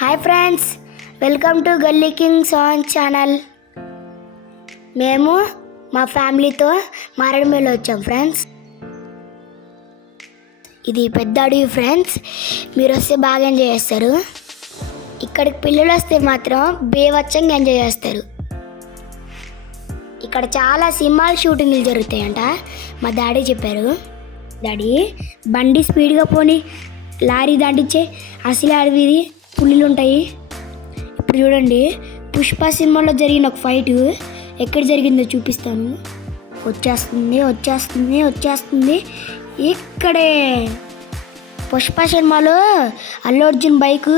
Hi friends welcome to Galli king song channel మేము మా ఫ్యామిలీతో మారేడుమేలు వచ్చాం ఫ్రెండ్స్ ఇది పెద్ద అడవి ఫ్రెండ్స్ మీరు వస్తే బాగా ఎంజాయ్ చేస్తారు. ఇక్కడికి పిల్లలు వస్తే మాత్రం బేవచ్చంగా ఎంజాయ్ చేస్తారు. ఇక్కడ చాలా సినిమాలు షూటింగ్లు జరుగుతాయంట. మా డాడీ చెప్పారు డాడీ బండి స్పీడ్గా పోని లారీ దాటించే అసలు అడవిది పుల్లులు ఉంటాయి ఇప్పుడు చూడండి పుష్ప సినిమాలో జరిగిన ఒక ఫైట్ ఎక్కడ జరిగిందో చూపిస్తాను. వచ్చేస్తుంది వచ్చేస్తుంది వచ్చేస్తుంది. ఇక్కడే. పుష్ప సినిమాలో అల్లు అర్జున్ బైక్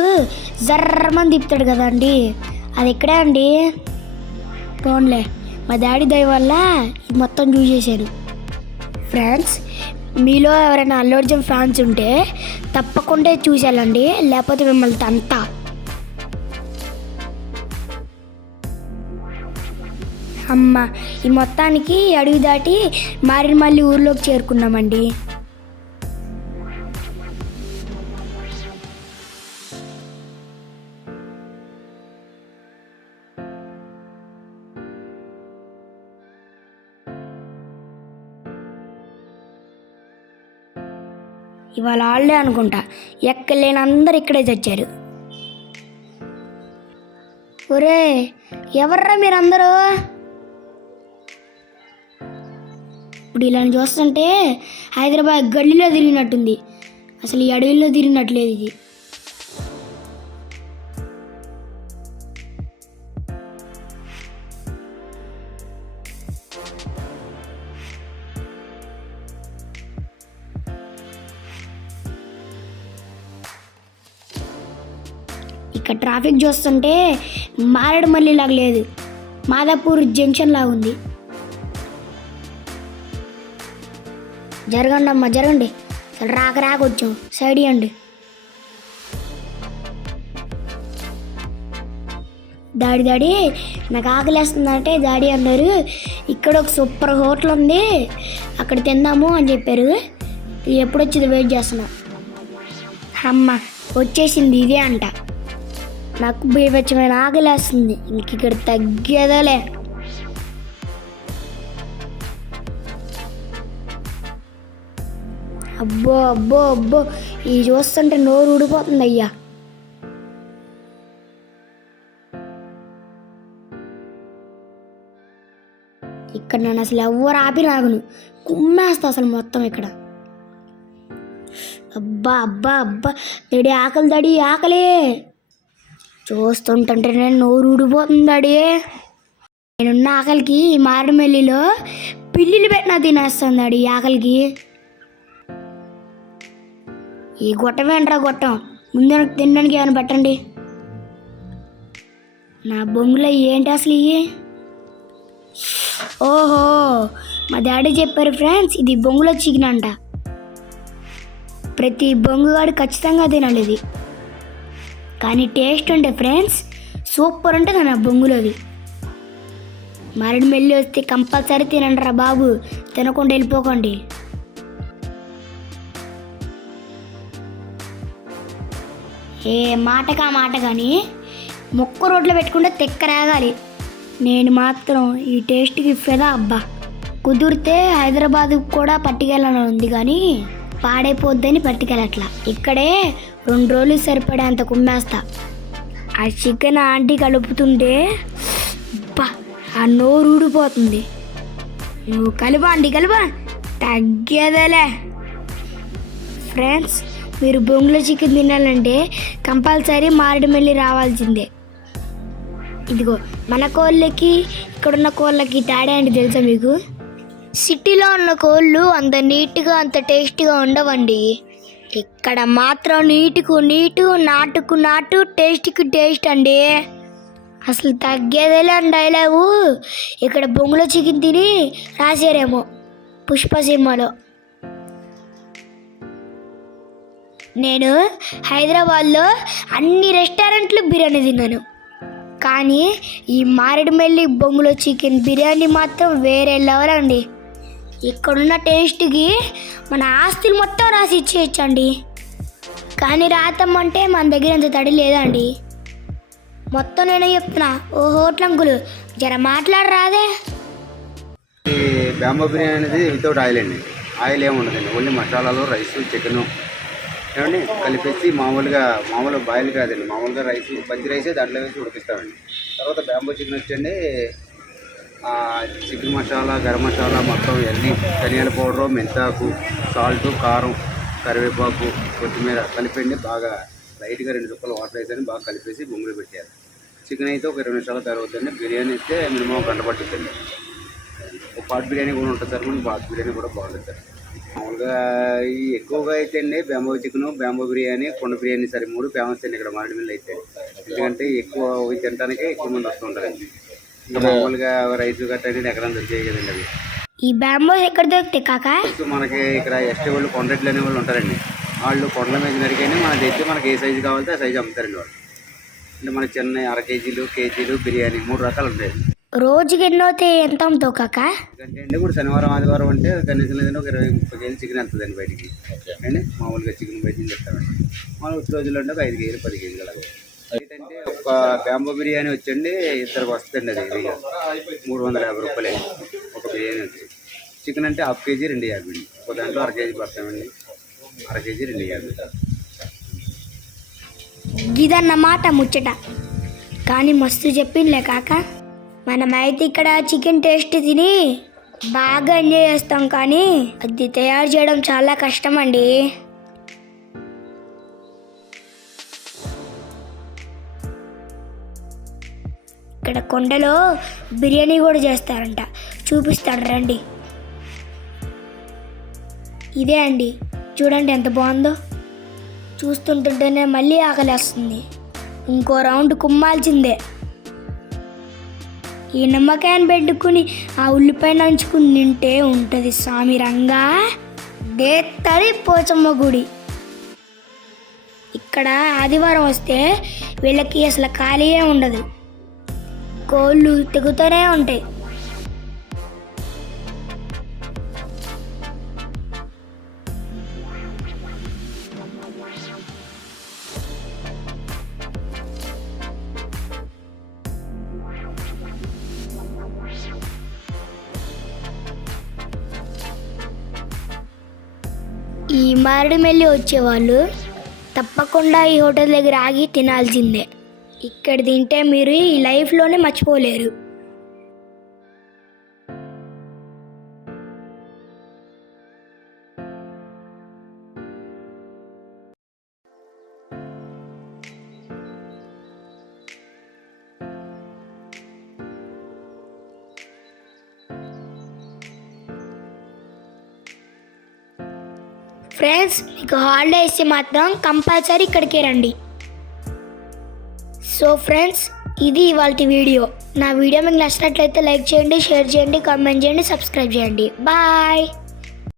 జర్రమని తిప్పుతాడు కదా అండి. అది ఎక్కడే అండి? పోన్లే మా డాడీ దయ వల్ల ఇది మొత్తం చూసేసాను ఫ్రెండ్స్ మీలో ఎవరైనా అల్లు అర్జున్ ఫ్యాన్స్ ఉంటే తప్పకుండా చూసేయాలండి లేకపోతే మిమ్మల్ని అంతా అమ్మ ఈ మొత్తానికి అడవి దాటి మారిన మళ్ళీ ఊర్లోకి చేరుకున్నామండి. ఇవాళ వాళ్ళే అనుకుంటా. ఎక్కలేని అందరు ఇక్కడే చచ్చారు. ఒరే ఎవర్రా మీరందరూ? ఇప్పుడు ఇలా చూస్తుంటే హైదరాబాద్ గల్లీలో తిరిగినట్టుంది. అసలు ఈ అడవిలో తిరిగినట్లేదు ఇది. ఇక్కడ ట్రాఫిక్ చూస్తుంటే మారేడుమల్లి లాగా లేదు. మాదాపూర్ జంక్షన్ లాగా ఉంది. జరగండి అమ్మా జరగండి. అసలు రాక రాక వచ్చాం సైడ్ ఇవ్వండి డాడీ డాడీ నాకు ఆకలేస్తుందంటే డాడీ అన్నారు. ఇక్కడ ఒక సూపర్ హోటల్ ఉంది. అక్కడ తిందాము అని చెప్పారు. ఎప్పుడు వచ్చింది వెయిట్ చేస్తున్నా. అమ్మ వచ్చేసింది ఇదే అంట. నాకు బీభత్సమైన ఆకలేస్తుంది ఇంక ఇక్కడ తగ్గేదలే. అబ్బో అబ్బో అబ్బో. ఇది చూస్తుంటే నోరు ఊడిపోతుంది అయ్యా. ఇక్కడ నేను అసలు ఎవరు ఆపి రాగను. కుమ్మేస్తా అసలు మొత్తం ఇక్కడ. అబ్బా అబ్బా అబ్బా. దడి ఆకలి దడి ఆకలే. చూస్తుంటుంటే నేను నోరు ఊడిపోతుంది నేను నేనున్న ఆకలికి ఈ పిల్లిలు పెట్టినా తినేస్తుంది అడి ఆకలికి. ఈ గొట్టం ఏంట్రా గొట్టం? ముందు తినడానికి ఏమైనా పెట్టండి. నా బొంగులో ఏంటి అసలు ఇవి ఓహో మా డాడీ చెప్పారు ఫ్రెండ్స్ ఇది బొంగులో చికెన్ అంట. ప్రతి బొంగుగాడు ఖచ్చితంగా తినాలి ఇది. కానీ టేస్ట్ ఉంటే ఫ్రెండ్స్ సూపర్ ఉంటుంది నా బొంగులోది. మరడి మెల్లి వస్తే కంపల్సరీ తినండి రా బాబు తినకుండా వెళ్ళిపోకండి. ఏ మాటకా మాట కానీ మొక్క రోడ్లో పెట్టుకుంటే తెక్కరాగాలి నేను మాత్రం ఈ టేస్ట్కి ఫెదా అబ్బా. కుదిరితే హైదరాబాద్కి కూడా పట్టుకెళ్ళాలని ఉంది కానీ పాడైపోద్దని పట్టుకెళ్ళట్లా. ఇక్కడే రెండు రోజులు సరిపడేంత కుమ్మేస్తా. ఆ చికెన్ ఆంటీ కలుపుతుంటే అబ్బా ఆ నోరు ఊడిపోతుంది. నువ్వు కలుపా ఆంటీ కలుపా. తగ్గేదేలే. ఫ్రెండ్స్ మీరు బొంగులో చికెన్ తినాలంటే కంపల్సరీ మారేడుమిల్లి రావాల్సిందే. ఇదిగో మన కోళ్ళకి ఇక్కడున్న కోళ్ళకి తేడా అంటే తెలుసా మీకు? సిటీలో ఉన్న కోళ్ళు అంత నీట్గా అంత టేస్ట్గా ఉండవండి. ఇక్కడ మాత్రం నీటుకు నీటు నాటుకు నాటు టేస్ట్కి టేస్ట్ అండి. అసలు తగ్గేదేలే డైలాగు ఇక్కడ బొంగులో చికెన్ తిని రాశారేమో పుష్ప సినిమాలో. నేను హైదరాబాద్లో అన్ని రెస్టారెంట్లు బిర్యానీ తిన్నాను. కానీ ఈ మారేడుమల్లి బొంగులో చికెన్ బిర్యానీ మాత్రం వేరే లెవెల్ అండి. ఇక్కడున్న టేస్ట్కి మన ఆస్తులు మొత్తం రాసి ఇచ్చేయచ్చండి. కానీ రాతమ్మంటే మన దగ్గర అంత తడి లేదండి. మొత్తం నేనే చెప్తున్నా ఓ హోటల్ అంకులు జర మాట్లాడరాదే ఈ బ్యాంబో బిర్యానీ అనేది వితౌట్ ఆయిల్ అండి. ఆయిల్ ఏముండదండి ఓన్లీ మసాలాలు రైస్ చికెను. ఏమండి? కలిపేసి మామూలుగా మామూలు బాయిల్ కాదండి. మామూలుగా రైస్ పచ్చి రైసే దాంట్లో వేసి ఉడికిస్తామండి. తర్వాత బ్యాంబో చికెన్ వచ్చండి చికెన్ మసాలా గరం మసాలా మొత్తం ఇవన్నీ ధనియాల పౌడరు మెంతాకు సాల్ట్ కారం కరివేపాకు కొత్తిమీర కలిపండి బాగా లైట్గా రెండు చుక్కలు వాటర్ వేసి బాగా కలిపేసి గుమ్మిడి పెట్టారు చికెన్ అయితే ఒక ఇరవై నిమిషాల తర్వాత అండి బిర్యానీ అయితే మినిమం ఒక గంట పట్టుతుంది ఒక పాట్ బిర్యానీ కూడా ఉంటుంది సార్. మనకి బాత్ బిర్యానీ కూడా బాగుంటుంది సార్. మామూలుగా ఎక్కువగా అయితే అండి బ్యాంబో చికెన్ బ్యాంబో బిర్యానీ కొండ బిర్యానీ సరే. మూడు ఫేమస్ అండి ఇక్కడ మారేడుమిల్లి అయితే. ఎందుకంటే ఎక్కువ అవి తినడానికి ఎక్కువ మంది వస్తుంటారండి ఇంకా మామూలుగా రైస్ అనేది ఎక్కడ దొరికాయి కదండి అవి. ఈ బ్యాంబోస్ ఎక్కడ దొరుకుతాయి కాక? మనకి ఇక్కడ ఎస్టీ వాళ్ళు కొండట్లు అనే వాళ్ళు ఉంటారండి. వాళ్ళు కొండల మీద నరికని మన తెచ్చి మనకి ఏ సైజు కావాలంటే ఆ సైజు అమ్ముతారండి వాళ్ళు. అంటే మన చిన్న అర కేజీలు కేజీలు బిర్యానీ మూడు రకాలు ఉంటాయి. రోజుకి ఎన్నో ఎంత అమ్ముతావు కాక? అండి ఇప్పుడు శనివారం ఆదివారం అంటే కనీసం లేదంటే ఒక ఇరవై ముప్పై కేజీలు చికెన్ వెళ్తుందండి బయటికి. అండి? మామూలుగా చికెన్ బయట నుంచి చెప్తామండి మామూలు రోజుల్లో అంటే ఒక ఐదు కేజీలు పది కేజీలు అలాగే. ఏంటంటే ఒక బ్యాంబో బిర్యానీ వచ్చండి ఇద్దరికి వస్తుంది అది మూడు వందల యాభై రూపాయలు. ఒక బిర్యానీ వచ్చి చికెన్ అంటే హాఫ్ కేజీ రెండు యాభై. అండి ఒక దాంట్లో అర కేజీ పడతామండి అర కేజీ రెండు యాభై. ఇదన్నమాట ముచ్చట. కానీ మస్తు చెప్పిందిలే కాక. మనమైతే ఇక్కడ చికెన్ టేస్ట్ తిని బాగా ఎంజాయ్ చేస్తాం కానీ అది తయారు చేయడం చాలా కష్టం అండి ఇక్కడ కొండలో బిర్యానీ కూడా చేస్తారంట. చూపిస్తాడు రండి. ఇదే అండి. చూడండి ఎంత బాగుందో. చూస్తుంటుంటేనే మళ్ళీ ఆకలేస్తుంది. ఇంకో రౌండ్ కుమ్మాల్సిందే. ఈ నిమ్మకాయను పెట్టుకుని ఆ ఉల్లిపాయ నంచుకుని తింటే ఉంటుంది స్వామి రంగా. దేత్తడి పోచమ్మ గుడి. ఇక్కడ ఆదివారం వస్తే వీళ్ళకి అసలు ఖాళీయే ఉండదు. కోళ్ళు తెగుతూనే ఉంటాయి. ఈ మారేడుమెల్లి వచ్చేవాళ్ళు తప్పకుండా ఈ హోటల్ దగ్గర ఆగి తినాల్సిందే. ఇక్కడ తింటే మీరు ఈ లైఫ్లోనే మర్చిపోలేరు. ఫ్రెండ్స్ మీకు హాలిడే ఇస్తే మాత్రం కంపల్సరీ ఇక్కడికే రండి. సో ఫ్రెండ్స్ ఇది ఇవాళ వీడియో. నా వీడియో మీకు నచ్చినట్లయితే లైక్ చేయండి షేర్ చేయండి కామెంట్ చేయండి సబ్స్క్రైబ్ చేయండి. బాయ్!